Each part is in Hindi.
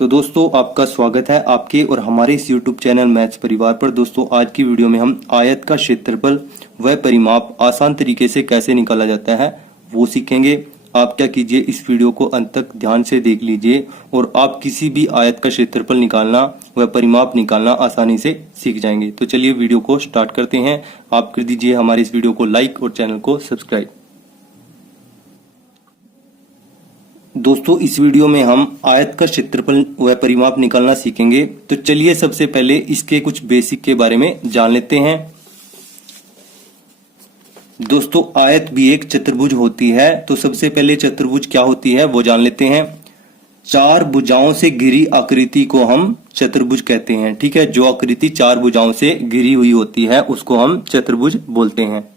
तो दोस्तों आपका स्वागत है आपके और हमारे इस YouTube चैनल मैथ्स परिवार पर। दोस्तों आज की वीडियो में हम आयत का क्षेत्रफल व परिमाप आसान तरीके से कैसे निकाला जाता है वो सीखेंगे। आप क्या कीजिए, इस वीडियो को अंत तक ध्यान से देख लीजिए और आप किसी भी आयत का क्षेत्रफल निकालना व परिमाप निकालना आसानी से सीख जाएंगे। तो चलिए वीडियो को स्टार्ट करते हैं। आप कर दीजिए हमारे इस वीडियो को लाइक और चैनल को सब्सक्राइब। दोस्तों इस वीडियो में हम आयत का क्षेत्रफल व परिमाप निकालना सीखेंगे। तो चलिए सबसे पहले इसके कुछ बेसिक के बारे में जान लेते हैं। दोस्तों आयत भी एक चतुर्भुज होती है। तो सबसे पहले चतुर्भुज क्या होती है वो जान लेते हैं। चार भुजाओं से घिरी आकृति को हम चतुर्भुज कहते हैं। ठीक है, जो आकृति चार भुजाओं से घिरी हुई होती है उसको हम चतुर्भुज बोलते हैं।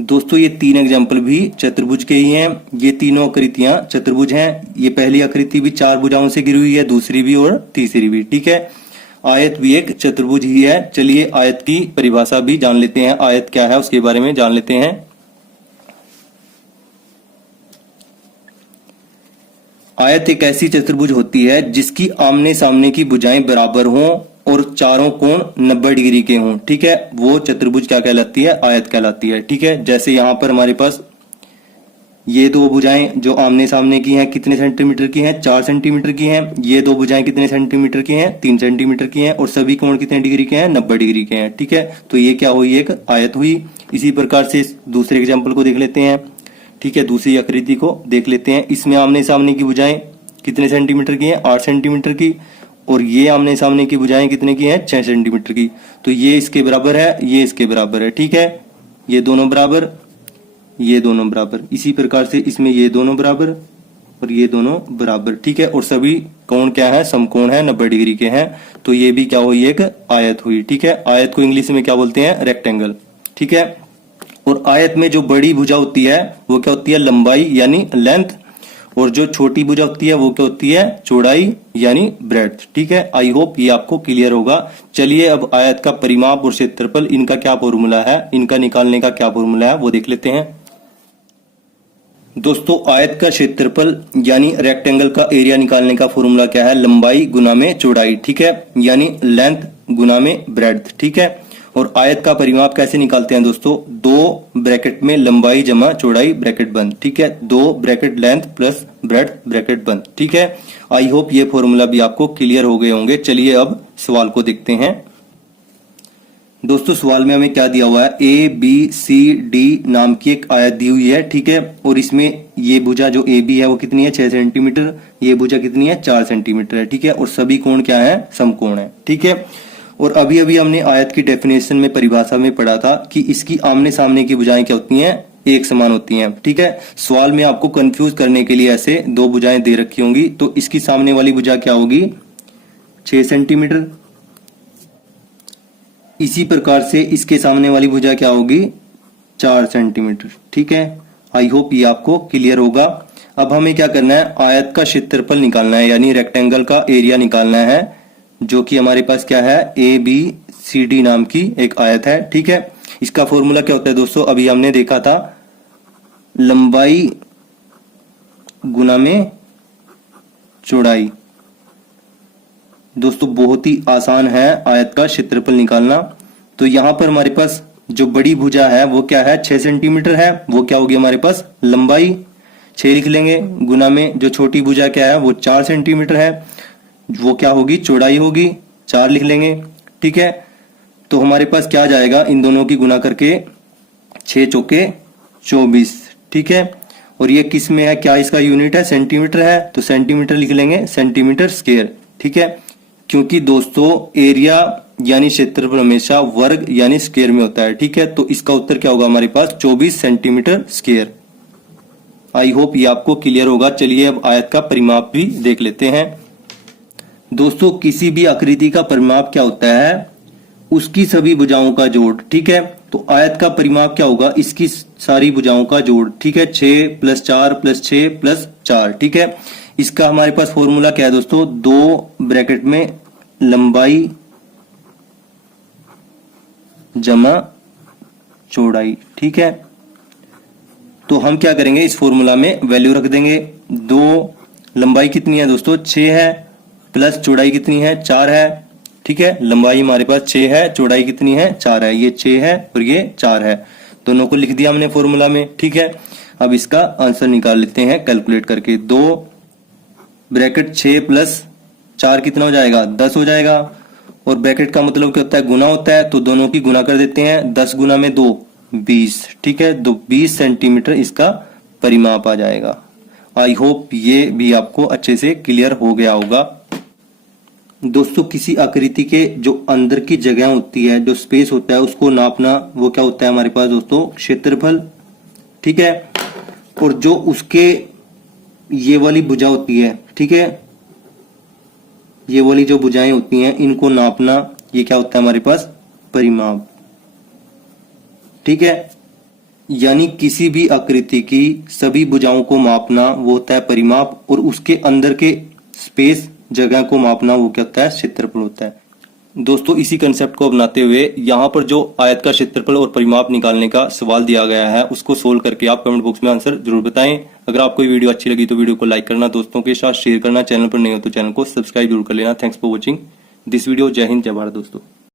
दोस्तों ये तीन एग्जाम्पल भी चतुर्भुज के ही हैं। ये तीनों आकृतियां चतुर्भुज हैं। ये पहली आकृति भी चार भुजाओं से घिरी हुई है, दूसरी भी और तीसरी भी। ठीक है, आयत भी एक चतुर्भुज ही है। चलिए आयत की परिभाषा भी जान लेते हैं। आयत क्या है उसके बारे में जान लेते हैं। आयत एक ऐसी चतुर्भुज होती है जिसकी आमने सामने की भुजाएं बराबर हों और चारों कोण 90 डिग्री के हों। ठीक है, वो चतुर्भुज क्या कहलाती है? आयत कहलाती है। ठीक है, जैसे यहां पर हमारे पास ये दो भुजाएं जो आमने सामने की हैं कितने सेंटीमीटर की हैं? 4 सेंटीमीटर की हैं। ये दो भुजाएं कितने सेंटीमीटर की हैं? 3 सेंटीमीटर की हैं। और सभी कोण कितने डिग्री के हैं? 90 डिग्री के हैं। ठीक है, तो ये क्या हुई? एक आयत हुई। इसी प्रकार से दूसरे एग्जाम्पल को देख लेते हैं। ठीक है, दूसरी आकृति को देख लेते हैं। इसमें आमने सामने की भुजाएं कितने सेंटीमीटर की हैं? 8 सेंटीमीटर की। और ये आमने सामने की भुजाएं कितने की हैं? 6 सेंटीमीटर की। तो ये इसके बराबर है, ये इसके बराबर है। ठीक है, ये दोनों बराबर, ये दोनों बराबर। इसी प्रकार से इसमें ये दोनों बराबर और ये दोनों बराबर। ठीक है, और सभी कोण क्या है? समकोण है, 90 डिग्री के हैं। तो ये भी क्या हुई? एक आयत हुई। ठीक है, आयत को इंग्लिश में क्या बोलते हैं? रेक्टेंगल। ठीक है, और आयत में जो बड़ी भुजा होती है वो क्या होती है? लंबाई यानी लेंथ। और जो छोटी भुजा होती है वो क्या होती है? चौड़ाई यानी ब्रेड्थ। ठीक है, आई होप ये आपको क्लियर होगा। चलिए अब आयत का परिमाप और क्षेत्रफल इनका क्या फॉर्मूला है, इनका निकालने का क्या फॉर्मूला है वो देख लेते हैं। दोस्तों आयत का क्षेत्रफल यानी रेक्टेंगल का एरिया निकालने का फॉर्मूला क्या है? लंबाई गुना में चौड़ाई। ठीक है, यानी लेंथ गुना में ब्रेड्थ। ठीक है, और आयत का परिमाप कैसे निकालते हैं दोस्तों? 2 ब्रैकेट में लंबाई जमा चौड़ाई ब्रैकेट बंद। ठीक है, 2 bracket length plus breadth bracket बंद। ठीक है, आई होप ये फॉर्मूला भी आपको क्लियर हो गए होंगे। चलिए अब सवाल को देखते हैं। दोस्तों सवाल में हमें क्या दिया हुआ है? ABCD नाम की एक आयत दी हुई है। ठीक है, और इसमें ये भुजा जो AB है वो कितनी है? 6 सेंटीमीटर। ये भुजा कितनी है? 4 सेंटीमीटर है। ठीक है, और सभी कोण क्या है? समकोण है। ठीक है, और अभी अभी हमने आयत की डेफिनेशन में परिभाषा में पढ़ा था कि इसकी आमने सामने की भुजाएं क्या होती हैं? एक समान होती हैं। ठीक है, सवाल में आपको कंफ्यूज करने के लिए ऐसे दो भुजाएं दे रखी होंगी। तो इसकी सामने वाली भुजा क्या होगी? 6 सेंटीमीटर। इसी प्रकार से इसके सामने वाली भुजा क्या होगी? 4 सेंटीमीटर। ठीक है, आई होप ये आपको क्लियर होगा। अब हमें क्या करना है? आयत का क्षेत्रफल निकालना है, यानी रेक्टेंगल का एरिया निकालना है, जो कि हमारे पास क्या है? ABCD नाम की एक आयत है। ठीक है, इसका फॉर्मूला क्या होता है दोस्तों? अभी हमने देखा था लंबाई गुना में चौड़ाई। दोस्तों बहुत ही आसान है आयत का क्षेत्रफल निकालना। तो यहां पर हमारे पास जो बड़ी भुजा है वो क्या है? 6 सेंटीमीटर है। वो क्या होगी हमारे पास? लंबाई 6 लिख लेंगे। गुना में जो छोटी भुजा क्या है? वो 4 सेंटीमीटर है। वो क्या होगी? चौड़ाई होगी। 4 लिख लेंगे। ठीक है, तो हमारे पास क्या आ जाएगा? इन दोनों की गुना करके 6 चौके 24। ठीक है, और ये किस में है? क्या इसका यूनिट है? सेंटीमीटर है। तो सेंटीमीटर लिख लेंगे, सेंटीमीटर स्क्वायर। ठीक है, क्योंकि दोस्तों एरिया यानी क्षेत्रफल हमेशा वर्ग यानी स्क्वायर में होता है। ठीक है, तो इसका उत्तर क्या होगा हमारे पास? 24 सेंटीमीटर स्क्वायर। आई होप ये आपको क्लियर होगा। चलिए अब आयत का परिमाप भी देख लेते हैं। दोस्तों किसी भी आकृति का परिमाप क्या होता है? उसकी सभी भुजाओं का जोड़। ठीक है, तो आयत का परिमाप क्या होगा? इसकी सारी भुजाओं का जोड़। ठीक है, 6 + 4 + 6 + 4। ठीक है, इसका हमारे पास फॉर्मूला क्या है दोस्तों? 2 ब्रैकेट में लंबाई जमा चौड़ाई। ठीक है, तो हम क्या करेंगे? इस फॉर्मूला में वैल्यू रख देंगे। 2 लंबाई कितनी है दोस्तों? 6 है। प्लस चौड़ाई कितनी है 4 है, ठीक है। लंबाई हमारे पास 6 है, चौड़ाई कितनी है 4 है, ये 6 है और ये 4 है, दोनों को लिख दिया हमने फॉर्मूला में, ठीक है। अब इसका आंसर निकाल लेते हैं कैलकुलेट करके। 2 ब्रैकेट 6 प्लस 4 कितना हो जाएगा 10 हो जाएगा, और ब्रैकेट का मतलब क्या होता है गुना होता है, तो दोनों की गुना कर देते हैं। 10 गुना में 2 20, ठीक है। तो 20 सेंटीमीटर इसका परिमाप आ जाएगा। आई होप ये भी आपको अच्छे से क्लियर हो गया होगा। दोस्तों किसी आकृति के जो अंदर की जगह होती है, जो स्पेस होता है, उसको नापना वो क्या होता है हमारे पास दोस्तों क्षेत्रफल, ठीक है। और जो उसके ये वाली भुजा होती है, ठीक है, ये वाली जो भुजाएं होती हैं इनको नापना ये क्या होता है हमारे पास परिमाप, ठीक है। यानी किसी भी आकृति की सभी भुजाओं को मापना वो होता है परिमाप, और उसके अंदर के स्पेस जगह को मापना वो क्या होता है क्षेत्रफल होता है। दोस्तों इसी कंसेप्ट को अपनाते हुए यहाँ पर जो आयत का क्षेत्रफल और परिमाप निकालने का सवाल दिया गया है उसको सोल्व करके आप कमेंट बॉक्स में आंसर जरूर बताएं। अगर आपको ये वीडियो अच्छी लगी तो वीडियो को लाइक करना, दोस्तों के साथ शेयर करना, चैनल पर नए हो तो चैनल को सब्सक्राइब जरूर कर लेना। Thanks for watching this video. जय हिंद, जय भारत दोस्तों।